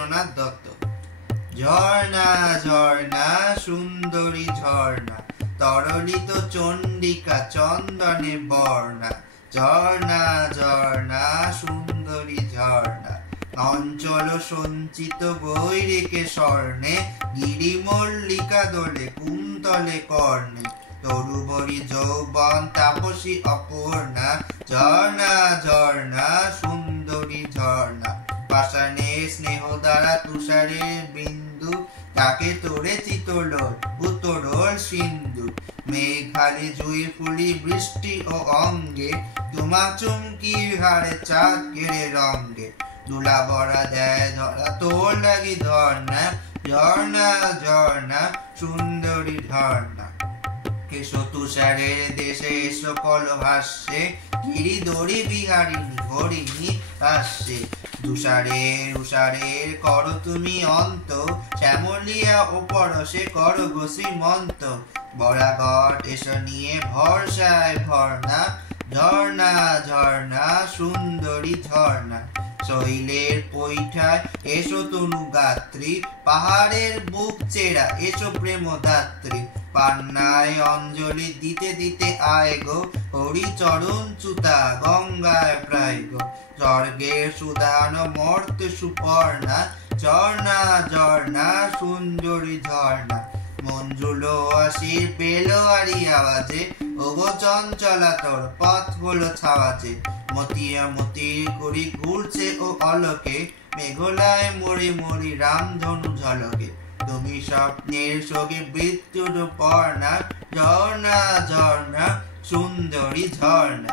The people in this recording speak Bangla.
সুরেন্দ্রনাথ দত্ত। ঝর্ণা ঝর্ণা সুন্দরী ঝর্ণা, তরলিত চণ্ডিকা চন্দনে বর্ণা। ঝর্ণা ঝর্ণা সুন্দরী ঝর্ণা, অঞ্চল সঞ্চিত বৈরিকে স্বর্ণে, গিরিমল্লিকা দোলে কুন্তলে কর্ণে। তরুবরী যৌবন তাপসী অপর্ণা, ঝর্ণা ঝর্ণা সুন্দরী ঝর্ণা। পাষাণে স্নেহ দ্বারা তুষারের বিন্দু, তাকে তোরে চিতল উত্তরল সিন্ধু। মেঘালি জুই ফুলি বৃষ্টি ও অঙ্গে, তোমা চুমকির হারে চাঁদ কেড়ে রঙ্গে। দুলা বরা দেয় ধরা তোর লাগি ধর্ণা, ঝর্ণা ঝর্ণা সুন্দরী ঝর্ণা। এসো তুষারের দেশে এসো কলহাস্যে, গিরি দড়ি বিহারিণী হরিণী হাস্যে। তুষারের উষারের করো তুমি অন্ত, শ্যামলিয়া ও পরশে করো গো শ্রীমন্ত। বরাগট এসো নিয়ে ভরসায় ভর্ণা, ঝর্ণা ঝর্ণা সুন্দরী ঝর্ণা। শৈলের পৈঠায় এসো তনু গাত্রী, পাহাড়ের বুক চেরা এসো প্রেমদাত্রী। পান্নায় অঞ্জলি দিতে দিতে আয় গো, হরিচরণ চ্যুতা গঙ্গায় প্রায় গো। স্বর্গের সুদান মর্ত সুপর্ণা, ঝর্ণা ঝর্ণা সুন্দরী ঝর্ণা। মঞ্জুল আশির বেলোয়ারি আওয়াজে, ওগো চঞ্চলা তোর পথ হলো ছাওয়াজে। মতিয়া মতির করি ঘুরছে ও অলোকে, মেঘলায় মরি মরি রামধনু ঝলকে। তুমি স্বপ্নের সঙ্গে মৃত্যুর পর্ণা, ঝর্ণা ঝর্ণা সুন্দরী ঝর্ণা।